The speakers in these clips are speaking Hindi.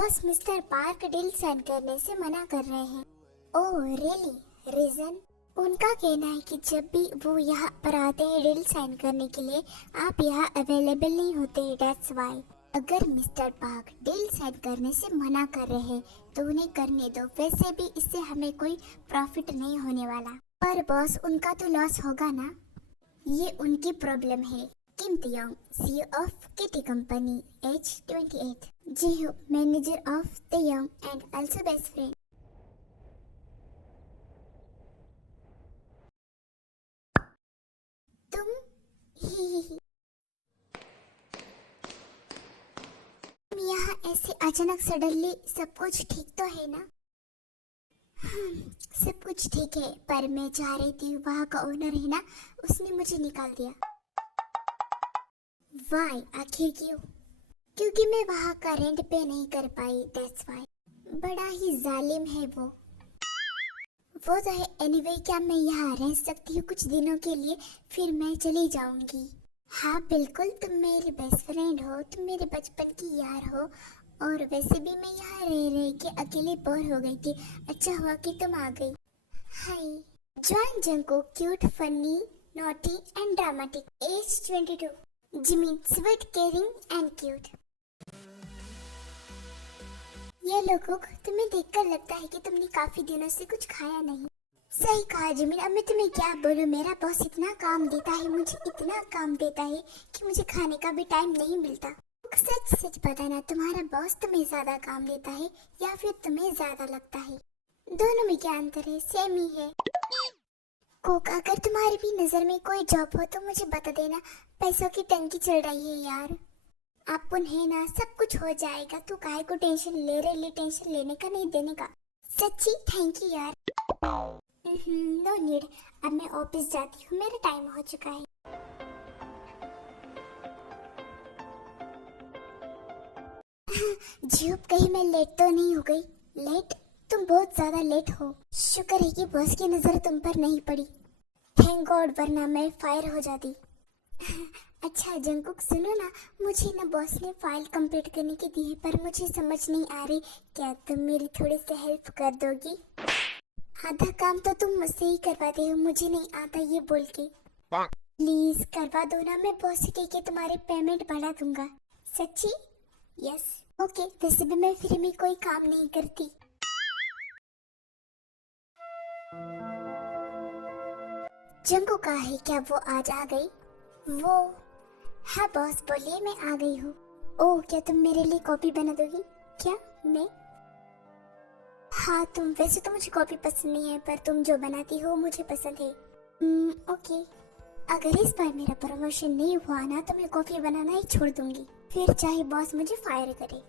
Boss mister Park deal sign करने से मना कर रहे हैं। Oh really? रीजन? उनका कहना है कि जब भी वो यहाँ पर आते हैं डील साइन करने के लिए, आप यहाँ अवेलेबल नहीं होते, दैट्स व्हाई। अगर मिस्टर पार्क डील साइन करने से मना कर रहे हैं तो उन्हें करने दो, वैसे भी इससे हमें कोई प्रॉफिट नहीं होने वाला। पर बॉस उनका तो लॉस होगा ना, ये उनकी प्रॉब्लम है। Kim Taeyong, CEO of Kitty company, age 28, Ji Ho, manager of Taeyong and also best friend. तुम ही यहाँ ऐसे अचानक सडनली, सब कुछ ठीक तो है ना? सब कुछ ठीक है, पर मैं चाह रही थी वहाँ का ओनर है ना, उसने मुझे निकाल दिया। वाई? आखिर क्यों? क्योंकि मैं वहाँ का रेंट पे नहीं कर पाई, दैट्स वाई। बड़ा ही जालिम है वो तो है। एनीवे, क्या मैं यहाँ रह सकती हूँ कुछ दिनों के लिए, फिर मैं चली जाऊंगी। हाँ बिल्कुल, तुम मेरी बेस्ट फ्रेंड हो, तुम मेरे बचपन की यार हो, और वैसे भी मैं यहाँ रह के अकेले बोर हो गई थी। अच्छा हुआ कि तुम आ गई। Hi. Jeon Jungkook, cute, funny, naughty and dramatic, age 22, Jimin, sweet, caring and cute. ये लोगों, तुम्हें देखकर लगता है कि तुमने काफी दिनों से कुछ खाया नहीं। सही कहा जिमिन, अब मैं तुम्हें क्या बोलूं, मेरा बॉस इतना काम देता है, मुझे इतना काम देता है कि मुझे खाने का भी टाइम नहीं मिलता। सच सच बताना, तुम्हारा बॉस तुम्हें ज्यादा काम देता है या फिर तुम्हें ज्यादा लगता है? दोनों में क्या अंतर है? सेम ही है। कोक, अगर तुम्हारी भी नजर में कोई जॉब हो तो मुझे बता देना, पैसों की टंकी चल रही है यार। आप उन्हें ना, सब कुछ हो जाएगा, तू काहे को टेंशन ले रही है? टेंशन लेने का नहीं, देने का। सच्ची थैंक यू यार। नो नीड, अब मैं ऑफिस जाती हूँ, मेरा टाइम हो चुका है। जीप, कहीं मैं लेट तो नहीं हो गई? लेट? तुम बहुत ज्यादा लेट हो। शुक्र है कि बॉस की नजर तुम पर नहीं पड़ी। थैंक गॉड, वरना मैं फायर हो जाती। अच्छा जंगकुक, सुनो ना, मुझे ना बॉस ने फाइल कंप्लीट करने की दी है, पर मुझे समझ नहीं आ रही, क्या तुम मेरी थोड़ी सी हेल्प कर दोगी? आधा काम तो तुम मुझसे ही करवाते हो, मुझे नहीं आता ये बोल के। प्लीज करवा दो ना, मैं बॉस से कह के तुम्हारे पेमेंट बढ़ा दूंगा। सच्ची? यस। ओके, वैसे भी मैं फ्री में कोई काम नहीं करती। जंगू कहाँ है? क्या वो आज आ गई? वो, हाँ बॉस बोलिए, मैं आ गई हूँ। ओह, क्या तुम मेरे लिए कॉफी बना दोगी? क्या? मैं? हाँ तुम, वैसे तो मुझे कॉफी पसंद नहीं है, पर तुम जो बनाती हो मुझे पसंद है। ओके। अगर इस बार मेरा प्रमोशन नहीं हुआ ना तो मैं कॉफी बनाना ही छोड़ दूंगी, फिर चाहे बॉस मुझे फायर करे।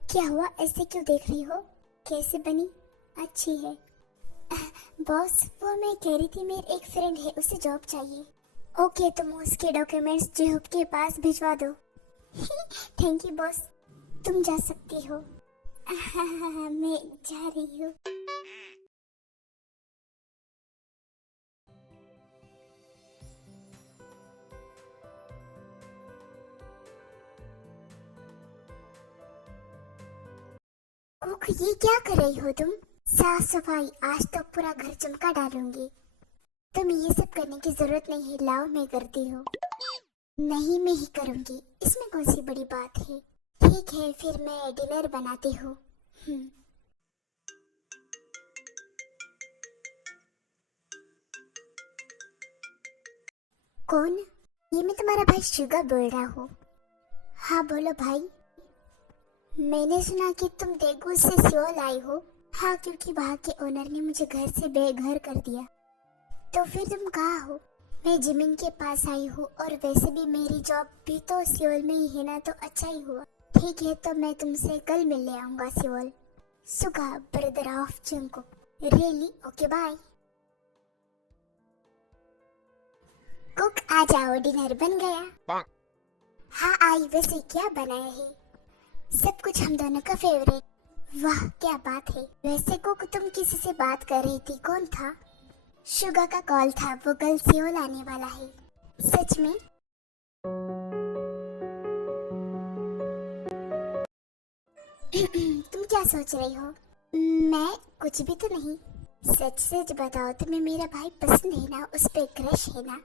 क्या हुआ, ऐसे क्यों देख रही हो? कैसे बनी? अच्छी है। बॉस, वो मैं कह रही थी, मेरी एक फ्रेंड है, उसे जॉब चाहिए। ओके, तुम उसके डॉक्यूमेंट्स जेहूब के पास भिजवा दो। थैंक यू बॉस, तुम जा सकती हो। मैं जा रही हूँ। कुक, ये क्या कर रही हो तुम? साफ सफाई, आज तो पूरा घर चमका डालूंगी। तुम ये सब करने की जरूरत नहीं है, लाओ मैं करती हूँ। नहीं, मैं ही करूंगी, इसमें कौन सी बड़ी बात है। ठीक है, फिर मैं डिनर बनाती हूँ। कौन? ये मैं तुम्हारा भाई शुगर बोल रहा हूँ। हाँ बोलो भाई। मैंने सुना कि तुम देगू से सियोल आई हो। हाँ, क्योंकि वहाँ के ओनर ने मुझे घर से बेघर कर दिया। तो फिर तुम कहाँ हो? मैं जिमिन के पास आई हूँ, और वैसे भी मेरी जॉब भी तो सियोल में ही है ना, तो अच्छा ही हुआ। ठीक है, तो मैं तुमसे कल मिलने आऊंगा Seoul. Suga, brother of Jungkook. Really? Okay bye. Kook आ जाओ, डिनर बन गया। हाँ आई, वैसे क्या बनाया है? सब कुछ हम दोनों का फेवरेट। वाह क्या बात है। वैसे कुक तुम किसी से बात कर रही थी, कौन था? शुगा का कॉल था, वो कल सियोल आने वाला है। सच में? तुम क्या सोच रही हो? मैं कुछ भी तो नहीं। सच सच बताओ, तुम्हें मेरा भाई पसंद है ना? उस पे क्रश है ना?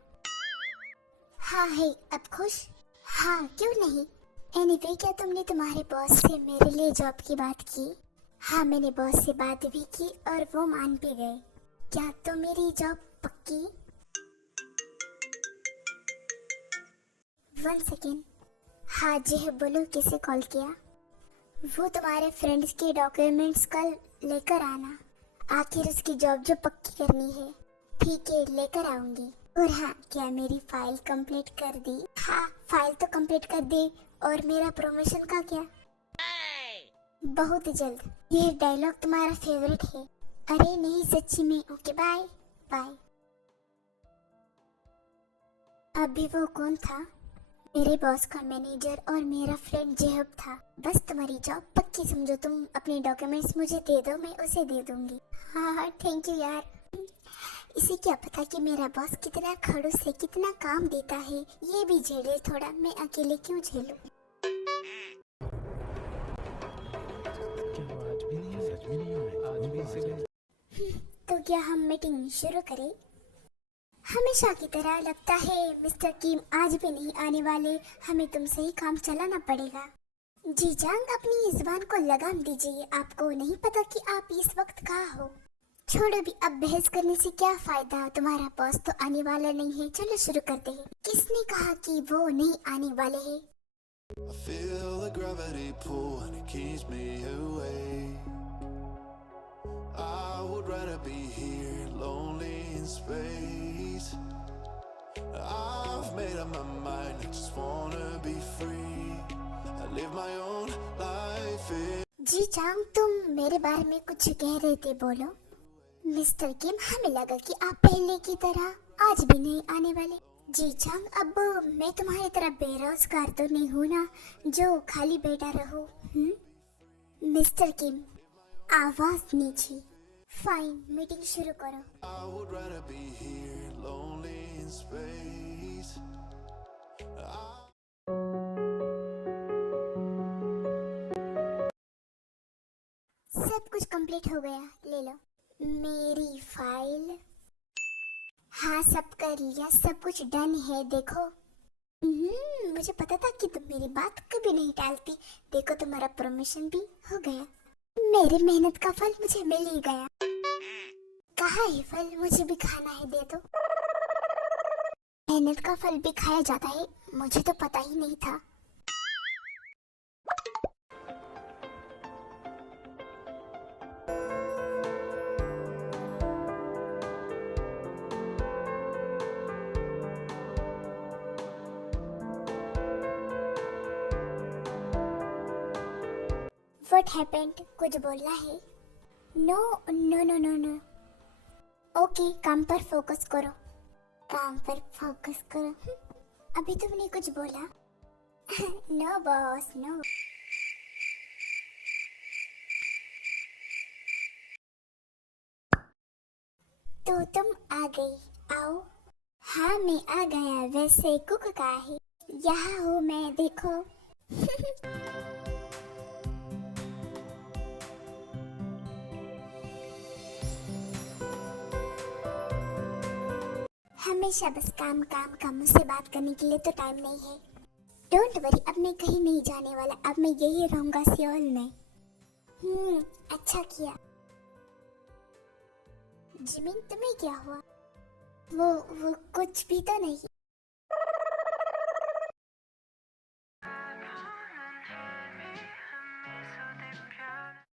हाँ है। अब खुश? हाँ क्यों नहीं। एनीवे, क्या तुमने तुम्हारे बॉस से मेरे लिए जॉब की बात की? हाँ मैंने बॉस से बात भी की और वो मान भी गए। क्या तो मेरी जॉब पक्की? 1 सेकेंड। हाँ जी बोलो, किसे कॉल किया? वो तुम्हारे फ्रेंड्स के डॉक्यूमेंट्स कल लेकर आना। आखिर उसकी जॉब जो पक्की करनी है। ठीक है लेकर आऊंगी। और हाँ, क्या मेरी फाइल कंप्लीट कर दी? हाँ फाइल तो कंप्लीट कर दी। और मेरा प्रमोशन का क्या? बहुत जल्द। ये डायलॉग तुम्हारा फेवरेट है? अरे नहीं सच्ची में। Okay bye bye. अभी वो कौन था? मेरे बॉस का मैनेजर और मेरा फ्रेंड जेहब था। बस तुम्हारी जॉब पक्की समझो, तुम अपने डॉक्यूमेंट्स मुझे दे दो, मैं उसे दे दूंगी। हाँ हाँ थैंक यू यार। इसे क्या पता कि मेरा बॉस कितना खड़ूस है, कितना काम देता है। ये भी झेले थोड़ा, मैं अकेले क्यों झेलूं। तो क्या हम मीटिंग शुरू करें? हमेशा की तरह लगता है मिस्टर किम आज भी नहीं आने वाले। हमें तुमसे ही काम चलाना पड़ेगा। जी जांग, अपनी जुबान को लगाम दीजिए। आपको नहीं पता कि आप इस वक्त कहाँ हो। छोड़ो भी, अब बहस करने से क्या फायदा। तुम्हारा बॉस तो आने वाला नहीं है। चलो शुरू करते हैं। किसने कहा कि वो नहीं आने वाले हैं? I feel the gravity pull and it keeps me away. I would rather be here lonely in space. I've made up my mind, I just wanna be free. I live my own life. जी चांग, तुम मेरे बारे में कुछ कह रहे थे, बोलो। मिस्टर किम, हमें लगा कि आप पहले की तरह आज भी नहीं आने वाले। जी चांग, अब मैं तुम्हारी तरह बेरोजगार तो नहीं हूँ ना, जो खाली बैठा रहूं। मिस्टर किम, आवाज नीचे। फाइन, मीटिंग शुरू करो। I would rather be here, lonely in space. सब कुछ कंप्लीट हो गया, ले लो मेरी फाइल। हाँ सब कर लिया, सब कुछ डन है, देखो। मुझे पता था कि तुम मेरी बात कभी नहीं टालती। देखो तुम्हारा प्रमोशन भी हो गया। मेरी मेहनत का फल मुझे मिल ही गया। कहाँ है फल? मुझे भी खाना है, दे दो। मेहनत का फल भी खाया जाता है, मुझे तो पता ही नहीं था। What happened? कुछ बोलना है? No no no no no. Okay, काम पर फोकस करो। काम पर फोकस करो। अभी तुमने कुछ बोला? No boss no. तो तुम आ गई, आओ। हाँ मैं आ गया। वैसे कुक कहाँ है? यहाँ हूँ मैं, देखो। हमेशा बस काम काम काम। मुझसे बात करने के लिए तो टाइम नहीं है। डोंट वरी, अब मैं कहीं नहीं जाने वाला। अब मैं यही रहूंगा सियोल में। अच्छा किया। जिमिन, तुम्हें क्या हुआ? वो कुछ भी तो नहीं।